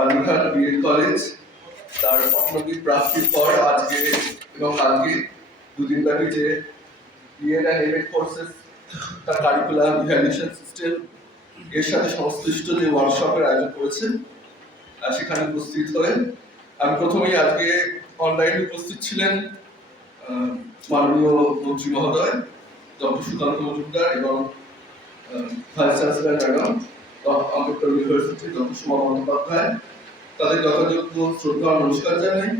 Balurghat B Ed college তার autonomic প্রাপ্তির পর আজকে এবং কালকে দুদিন ব্যাপী যে বিএড অ্যান্ড এমএড কোর্সেস তার কারিকুলাম ইভ্যালুয়েশন সিস্টেম এর সাথে সংশ্লিষ্ট যে ওয়ার্কশপের আয়োজন করেছেন সেখানে উপস্থিত হয়ে আমি প্রথমেই আজকে অনলাইনে উপস্থিত ছিলেন মাননীয় মন্ত্রী মহোদয় ডক্টর সুকান্ত মজুমদার এবং vice chancellor madam Ambedkar university doctor Suma Bandyopadhyay তাদের যথাযোগ্য শ্রদ্ধা নমস্কার জানাই।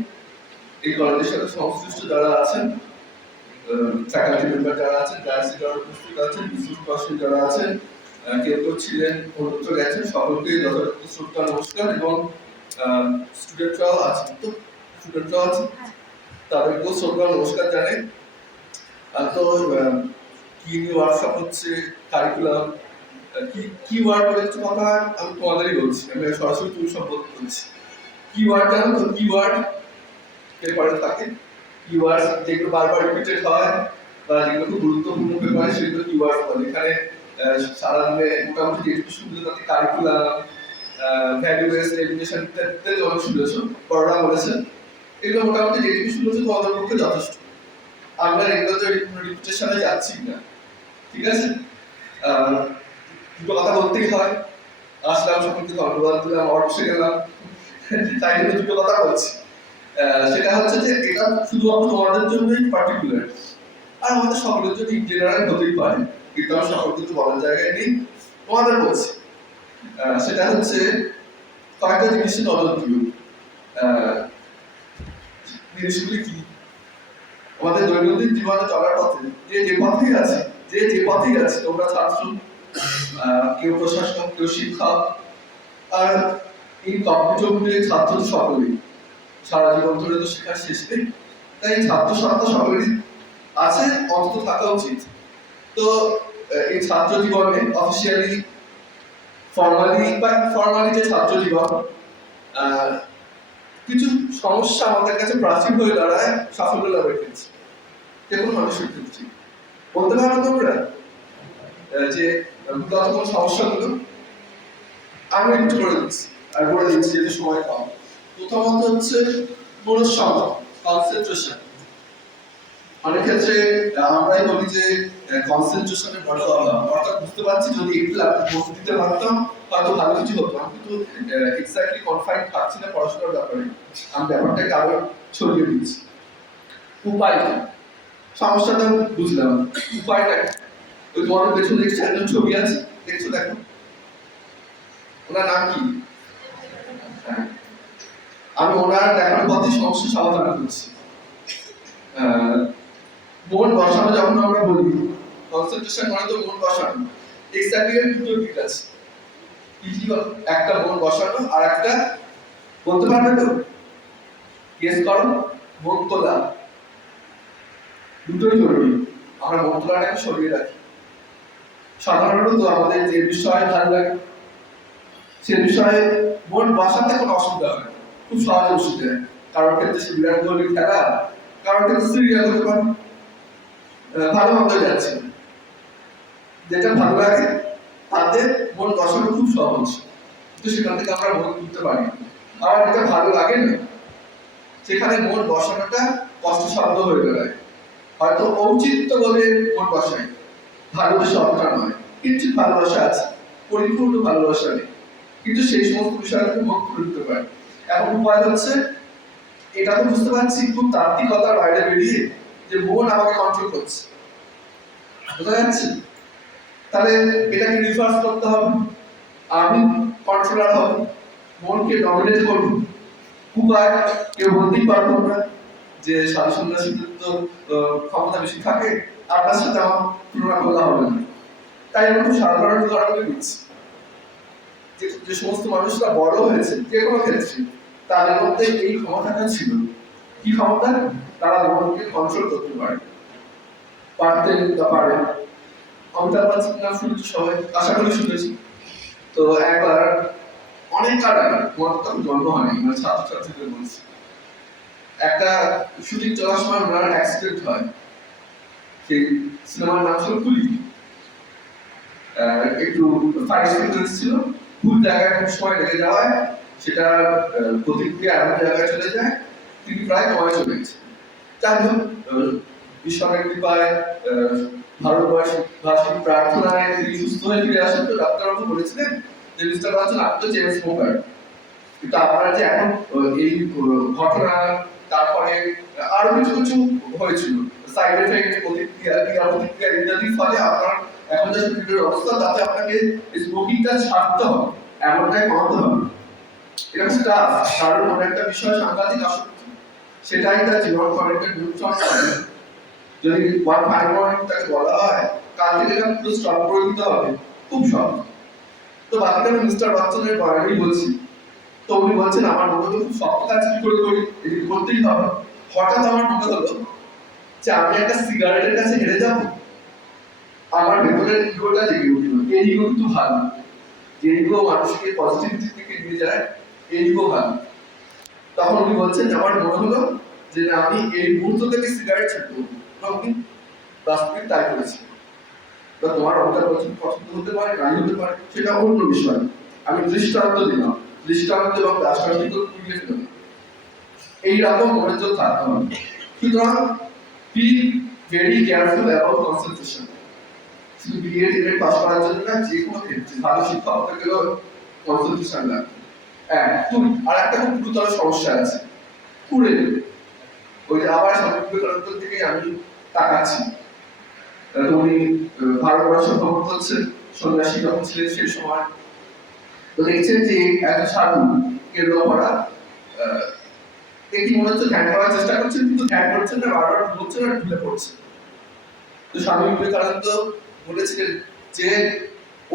এই কলেজের সাথে সংশ্লিষ্ট যারা আছেন ফ্যাকাল্টি মেম্বার যারা আছেন ডায়াসে যারা উপস্থিত আছেন বিশেষ পার্সন যারা আছেন কেউ কেউ ছিলেন অন্যত্র গেছেন সকলকে যথাযথ শ্রদ্ধা নমস্কার এবং স্টুডেন্টরাও আছেন তাদেরকেও শ্রদ্ধা নমস্কার জানাই। তো কি নিয়ে ওয়ার্কশপ হচ্ছে কারিকুলাম কি ওয়ার্ড বলে কিছু কথা আমি তোমাদেরই বলছি, আমি সরাসরি তুমি সম্বোধন করছি। কি ওয়ার্ড জানো তো? কি ওয়ার্ড পেপারে থাকে, কি ওয়ার্ড যেগুলো বারবার রিপিটেড হয় বা যেগুলো খুব গুরুত্বপূর্ণ পেপারে সেগুলো কি ওয়ার্ড বলে। এখানে সারাদিনে মোটামুটি যেটুকু শুনলে তাতে কারিকুলাম ভ্যালু বেসড এডুকেশন ইত্যাদি অনেক শুনেছ, বড়রা বলেছেন। এগুলো মোটামুটি যেটুকু শুনেছো তোমাদের পক্ষে যথেষ্ট। আমরা এগুলো তো রিপিটেশনে যাচ্ছি না, ঠিক আছে? দুটো কথা বলতেই হয়। আসলাম সকলকে ধন্যবাদ দিলাম, অবশ্যই গেলাম, তাই জন্য দুটো কথা বলছি। সেটা হচ্ছে যে এটা শুধুমাত্র তোমাদের জন্যই পার্টিকুলার, আর আমাদের সকলের জন্য ইন জেনারেল হতেই পারে, কিন্তু আমার সকলকে তো বলার জায়গায় নেই, তোমাদের বলছি। সেটা হচ্ছে কয়েকটা জিনিসের নজর দিও। জিনিসগুলি কি আমাদের দৈনন্দিন জীবনে চলার পথে যে পথেই আছে তোমরা ছাত্র, কেউ প্রশাসক, কেউ শিক্ষক, আর এই কম্পিউটার ছাত্র সকলেই সারা জীবন ধরে তো শেখার শেষ নেই, তাই ছাত্র সকলেরই আছে, অন্তত থাকা উচিত। তো এই ছাত্র জীবনে অফিসিয়ালি ফর্মালি যে ছাত্র জীবন কিছু সমস্যা আমাদের কাছে প্রাচীন হয়ে দাঁড়ায় সাফল্য লাভের ক্ষেত্রে, যে কোনো মানুষের ক্ষেত্রে। বলতে পারো তোমরা যে কোন সমস্যাগুলো? আমি একটু করে দিচ্ছি আর বলে দিচ্ছি যেটা সময় কম। প্রথমত হচ্ছে মনঃসংযম, কনসেন্ট্রেশন। অনেক ক্ষেত্রে আমরাই বলি যে কনসেন্ট্রেশনের বড় অভাব, অর্থাৎ বুঝতে পারছি যদি একটু বসে দিতে পারতাম হয়তো ভালো কিছু হতো। আমি কিন্তু এক্স্যাক্টলি কনফাইন্ড থাকছি না পড়াশোনার ব্যাপারে, আমি ব্যাপারটাকে আরো ছড়িয়ে দিচ্ছি। উপায় কি? সমস্যাটা বুঝলাম, উপায়টা ওই তোমাদের পেছনে দেখছো একজন ছবি আছে, দেখছো? দেখো ওনার নাম কি? আমি ওনার দেখার পথে সমস্যা সমাধান করছি। মন বসানো যখন আমরা বলি, কনসেন্ট্রেশন মানে তো মন বসানো। এক্স্যাক্টলি দুটো দিক আছে, একটা মন বসানো আর একটা বলতে পারবে তো? গেস করো। মন তোলা, দুটোই জরুরি। আমরা মন তোলাটাকে সরিয়ে রাখি। সাধারণত আমাদের যে বিষয় ভালো লাগে সে বিষয়ে মন বসাতে কোনো অসুবিধা হয় না, খুব সহজে বসে যায়। কারোর ক্ষেত্রে সে বিরাট কোহলির খেলা, কারোর ক্ষেত্রে সিরিয়াল হতে পারে, ভালো মন্দ যাচ্ছে, যেটা ভালো লাগে তাতে মন বসানো খুব সহজ, কিন্তু সেখান থেকে আমরা মন তুলতে পারি। আবার যেটা ভালো লাগে না সেখানে মন বসানোটা কষ্টসাধ্য হয়ে দাঁড়ায়। হয়তো ঔচিত্য বলে মন বসায়, ভালোবাসা অতটা নয়, কিন্তু ভালোবাসা আছে, পরিপূর্ণ ভালোবাসা নেই, কিন্তু সেই সমস্ত বিষয়টাকে মন তুলে দিতে পারে। এখন উপায় হচ্ছে, এটা তো বুঝতে পারছি খুব তাত্ত্বিকতার বাইরে বেরিয়ে যে মন আমাকে কন্ট্রোল করছে, বোঝা যাচ্ছে? তাহলে এটাকে রিভার্স করতে হবে, আমি কন্ট্রোলার হব, মনকে ডমিনেট করব। উপায় কেউ বলতেই পারবো না যে সাধু সন্ন্যাসীদের তো ক্ষমতা বেশি থাকে, আপনার সাথে আমার তুলনা করলে হবে না। তাই আমি খুব সাধারণ উদাহরণ দিচ্ছি, যে সমস্ত মানুষরা বড় হয়েছে যে কোনো ক্ষেত্রে তাদের মধ্যে এই ক্ষমতাটা ছিল। কি ক্ষমতা? তারা মনকে কন্ট্রোল করতে পারে, পারতেন বা পারেন। অমিতাভ বচ্চন নাম শুনেছি সবাই, আশা করি শুনেছি। তো একবার অনেক কাল আগে, তোমার তখন জন্ম হয়নি, মানে ছাত্রছাত্রীদের বলছি, একটা শুটিং চলার সময় ওনার অ্যাক্সিডেন্ট হয়। সেই সিনেমার নাম ছিল কুলি। একটু ফাইট সিকোয়েন্স ছিল, ভুল জায়গায় খুব সময় লেগে যাওয়ায় সেটা প্রতিক্রিয়া এমন জায়গায় চলে যায় তিনি প্রায় কমে চলে গেছে। যাই হোক, ঈশ্বরের কৃপায় ভারতবাসীর প্রার্থনায় তিনি সুস্থ হয়ে ফিরে আসেন। তো ডাক্তারবাবু বলেছিলেন যে মিস্টার বাচ্চন আপনি তো চেন স্মোকার, কিন্তু আপনারা যে এখন এই ঘটনা তারপরে আরো কিছু কিছু হয়েছিল সাইড এফেক্ট প্রতিক্রিয়া ক্রিয়া প্রতিক্রিয়া ইত্যাদির ফলে আপনার এখন যে শরীরের অবস্থা তাতে আপনাকে স্মোকিংটা ছাড়তে হবে, এমনটাই কমাতে হবে। এটা সেটা কারণ মনে একটা বিষয় সাংঘাতিক আসক্তি, সেটাই তার জীবন খরচকে নিয়ন্ত্রণ করে। যদি ওয়ান ফাইভ পয়েন্ট তাকে বলা হয় কাল থেকে এটা পুরো স্টপ করে দিতে হবে, খুব সহজ। তো বাকিটা আমি মিস্টার বাচ্চনের বয়ানেই বলছি। তো উনি বলছেন আমার মনে হলো খুব শক্ত কাজ কি করে করি, এটি করতেই হবে। হঠাৎ আমার মনে হলো যে আমি একটা সিগারেটের কাছে হেরে যাব, আমার ভেতরের ইগোটা জেগে উঠল। এই ইগো কিন্তু ভালো, যে ইগো মানুষকে পজিটিভিটি থেকে নিয়ে যায়, এই ইগো ভালো। তখন উনি বলছেন আমার মনে হলো যে আমি এই মুহূর্ত থেকে সিগারেট ছাড়বো। আপনি বাস্তবিক তাই করেছি। বা তোমার অবতার পছন্দ হতে পারে, নাই হতে পারে, সেটা অন্য বিষয়। আমি দৃষ্টান্ত দিলাম, দৃষ্টান্ত এবং দার্শনিক তুলে ফেললাম। এইরকম মনোযোগ থাকতে হবে। সুতরাং be very careful about concentration. শুধু বিএড এমএড পাস করার জন্য না, যে কোনো ক্ষেত্রে ভালো শিক্ষা হতে গেলেও কনসেন্ট্রেশন লাগবে। আর একটা খুব গুরুতর সমস্যা আছে, পুড়ে দেবে। ওই যে আবার স্বামী বিবেকানন্দ থেকে আমি তাকাচ্ছি। উনি ভারতবর্ষ ভ্রমণ করছেন, সন্ন্যাসী যখন ছিলেন সেই সময়। তো দেখছেন যে একটা সাধু কেরল করা একটি মনে হচ্ছে ধ্যান করার চেষ্টা করছেন, কিন্তু ধ্যান করছেন না, বারবার ঢুকছেন আর ঢুলে পড়ছে। তো স্বামী বিবেকানন্দ বলেছিলেন যে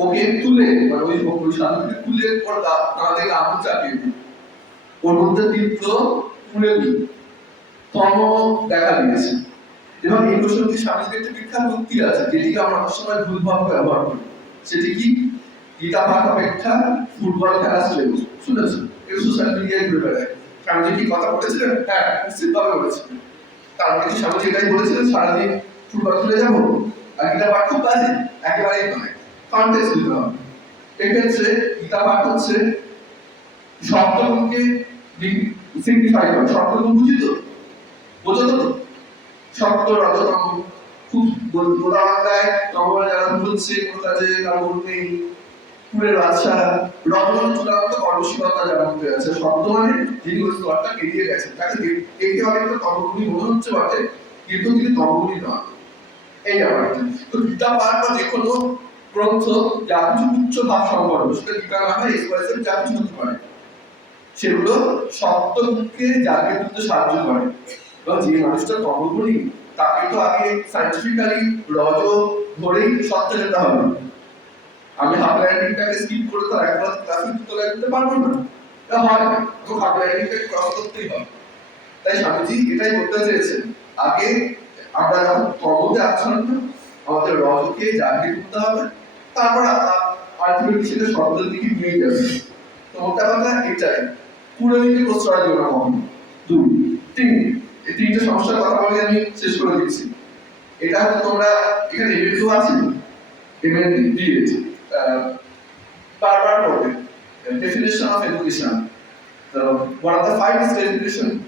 ওকে তুলে, মানে ওই সাধুকে তুলে ওর কাঁধে আগুন চাপিয়ে দিন, ওর মধ্যে তীব্র পুড়ে দিন, তম দেখা দিয়েছে। এবং এই প্রসঙ্গে স্বামীজির একটা বিখ্যাত উক্তি আছে, যেটিকে আমরা অনেক সময় ভুলভাবে ব্যবহার করি। সেটি কি? গীতা পাঠ অপেক্ষা ফুটবল খেলা শ্রেয়। শুনেছেন? এটা সোশ্যাল মিডিয়ায় ঘুরে বেড়ায়। স্বামীজি কি কথা বলেছিলেন? হ্যাঁ, নিশ্চিতভাবে বলেছিলেন। তারপরে কি স্বামীজি এটাই বলেছিলেন সারাদিন ফুটবল খেলে যাবো আর গীতা পাঠ খুব বাজে? একেবারেই নয়। কনটেক্সট দিতে হবে। এক্ষেত্রে গীতা পাঠ হচ্ছে শব্দগুলোকে সিগনিফাই করে। শব্দগুলো বুঝি তো? বোঝো তো? শব্দ রজতম, খুব গোটা বাংলায় তখন যারা বুঝছে কোনো কাজে কারো মন নেই, ফুলের বাদশা, রজত চূড়ান্ত কর্মশীলতা যার মধ্যে আছে। শব্দ মানে যিনি ওই স্তরটা পেরিয়ে গেছেন, তাকে দেখে অনেকটা তর্কগুলি মনে হচ্ছে বটে, কিন্তু তিনি তর্কগুলি নয়। এই ব্যাপারটা। তো গীতা পাঠ বা যে কোনো গ্রন্থ যা কিছু উচ্চ ভাব সম্পন্ন, সেটা গীতা না হয় এক্সপ্রেশন যা কিছু হতে পারে, সেগুলো শব্দকে জাগিয়ে তুলতে সাহায্য করে। এবং যে মানুষটা তর্কগুলি, তাকে তো আগে সায়েন্টিফিক্যালি রজ ধরেই সত্যে যেতে হবে। আমি হাফ লাইনিংটাকে স্কিপ করে তো একবার ক্লাসে তুলে দিতে পারবো না, এটা হয় না। তো হাফ লাইনিংটাকে ক্রস করতেই হবে। তাই স্বামীজি এটাই করতে চেয়েছেন, আগে আমরা যখন তর্কতে আচরণ না, আমাদের রজকে জাগিয়ে তুলতে হবে, তারপর আলটিমেটলি সেটা শব্দের দিকে নিয়ে যাবে। তো ওটা কথা এটাই, পুরো দিকে প্রশ্রয় দেবো না কখনো। দুই, তিন, এই তিনটে সমস্যার কথা বলে আমি শেষ করে দিচ্ছি। এটা হয়তো তোমরা এখানে এমএড আছে, এমএড দিয়েছি বারবার পড়বে। Definition of education. One of the five is definition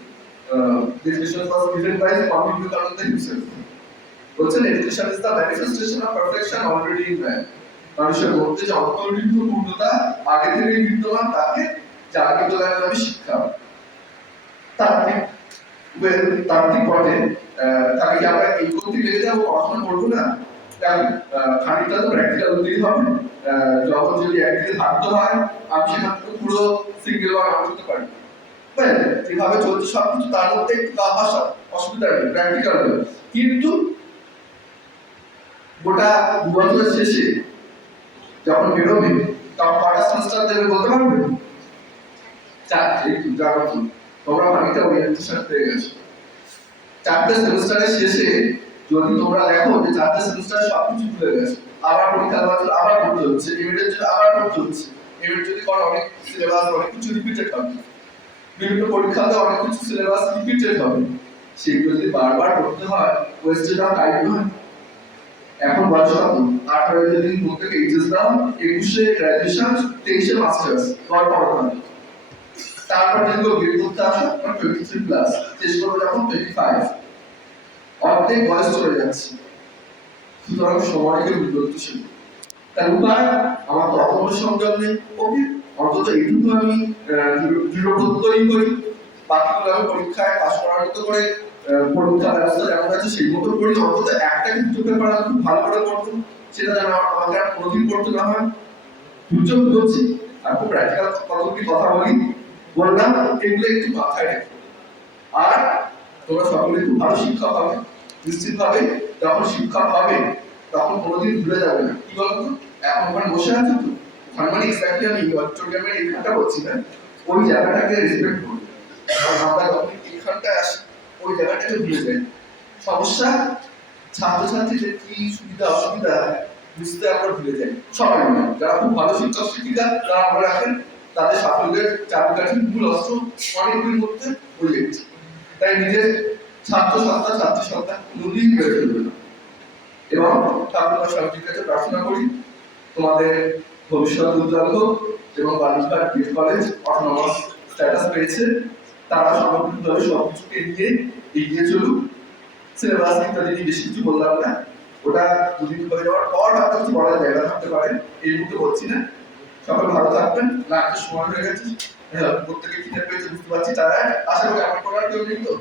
was given by Swami Vivekananda himself. বলছেন education is the manifestation of perfection already in man. মানুষের মধ্যে যে অন্তর্নিহিত পূর্ণতা আগে থেকেই বিদ্যমান, তাকে জাগিয়ে তোলার নামে শিক্ষা। তাত্ত্বিক পথে তাকে কি আমরা এই করতে লেগে যাবো, পড়াশোনা করবো না? খানিকটা তো প্র্যাকটিক্যাল হতেই হবে। যখন যদি একদিকে থাকতে হয়, আমি সেখান থেকে পুরো সিঙ্গেল ওয়ান আউট করতে পারি। যেভাবে চলছে সবকিছু, তার মধ্যে একটু ভাষা অসুবিধা নেই, প্র্যাকটিক্যাল হবে। কিন্তু গোটা 2 বছরের শেষে যখন বেরোবে, তখন কটা সেমিস্টার দেবে বলতে পারবে? 4টে। তোমরা খানিকটা ওরিয়েন্টেশন পেয়ে গেছো। 4টে সেমিস্টারের শেষে যদি তোমরা দেখো যে 4টে সেমিস্টারে সবকিছু ভুলে গেছো, আবার পরীক্ষা দেওয়ার জন্য আবার পড়তে হচ্ছে, এমএড জন্য আবার পড়তে হচ্ছে। এমএড যদি করো অনেক সিলেবাস অনেক কিছু রিপিটেড হবে, বিভিন্ন পরীক্ষাতে অনেক কিছু সিলেবাস রিপিটেড হবে। সেগুলো যদি বারবার পড়তে হয়, ওয়েস্টেজ অফ টাইম হয়। এখন বয়স কত? 18 যদি প্রত্যেকে এইচএস দাও, 21-এ গ্র্যাজুয়েশন, 23-এ মাস্টার্স, পড়াতে হবে। তারপর যদি বের করতে আসো তখন 23 প্লাস, শেষ করবো যখন 25, অর্ধেক বয়স চলে যাচ্ছে। সুতরাং সময়কে মূল্যশীল। তার উপায় আমার তখন সংযম নেই, ওকে অন্তত এইটুকু আমি দৃঢ় প্রত্যয়ী করি, বাকিগুলো আমি পরীক্ষায় পাস করার মতো করে পরীক্ষা ব্যবস্থা যেমন আছে সেই মতো করি, অন্তত একটা কিন্তু পেপার আমি খুব ভালো করে করবো, সেটা যেন আমাকে আর কোনোদিন করতে না হয়। দুর্যোগ বলছি আর খুব প্র্যাকটিক্যাল কতগুলি কথা বললাম, এগুলো একটু মাথায় রেখো। আর তোমরা সকলে খুব ভালো শিক্ষক হবে, নিশ্চিতভাবে যখন শিক্ষক হবে তখন কোনোদিন ভুলে যাবে না। কি বলতো, এখন ওখানে বসে আছো তো, ওখানে মানে এক্স্যাক্টলি আমি অডিটোরিয়ামের এইখানটা বলছি না, ওই জায়গাটাকে রেসপেক্ট করবে। কারণ আমরা যখন এইখানটায় আসি ওই জায়গাটাকে ভুলে যাই। সমস্যা ছাত্রছাত্রীদের কি সুবিধা অসুবিধা বুঝতে আমরা ভুলে যাই সবাই মিলে। যারা খুব ভালো শিক্ষক শিক্ষিকা তারা আমরা রাখেন, তাদের সাফল্যের চাবিকাঠির মূল অস্ত্র অনেকগুলির মধ্যে ওই একটি। তাই নিজের ছাত্র সন্তান ছাত্রী সন্তান কোনোদিন বেড়ে ফেলবে না। এবং ঠাকুর স্বামীজির কাছে প্রার্থনা করি তোমাদের ভবিষ্যৎ উজ্জ্বল হোক এবং বালিকার বিএড কলেজ অটোনমাস স্ট্যাটাস পেয়েছে, তারা সামগ্রিকভাবে সবকিছুকে নিয়ে এগিয়ে চলুক। সিলেবাস ইত্যাদি নিয়ে বেশি কিছু বললাম না, ওটা দুদিন হয়ে যাওয়ার পর হয়তো কিছু বলার জায়গা থাকতে পারে, এই মুহূর্তে বলছি না। সকল ভালো থাকবেন, রাতের সময় হয়ে গেছে, প্রত্যেকে খিদে পেয়েছে বুঝতে পারছি, তারা আশা করি আমার পড়ার কেউ নেই তো।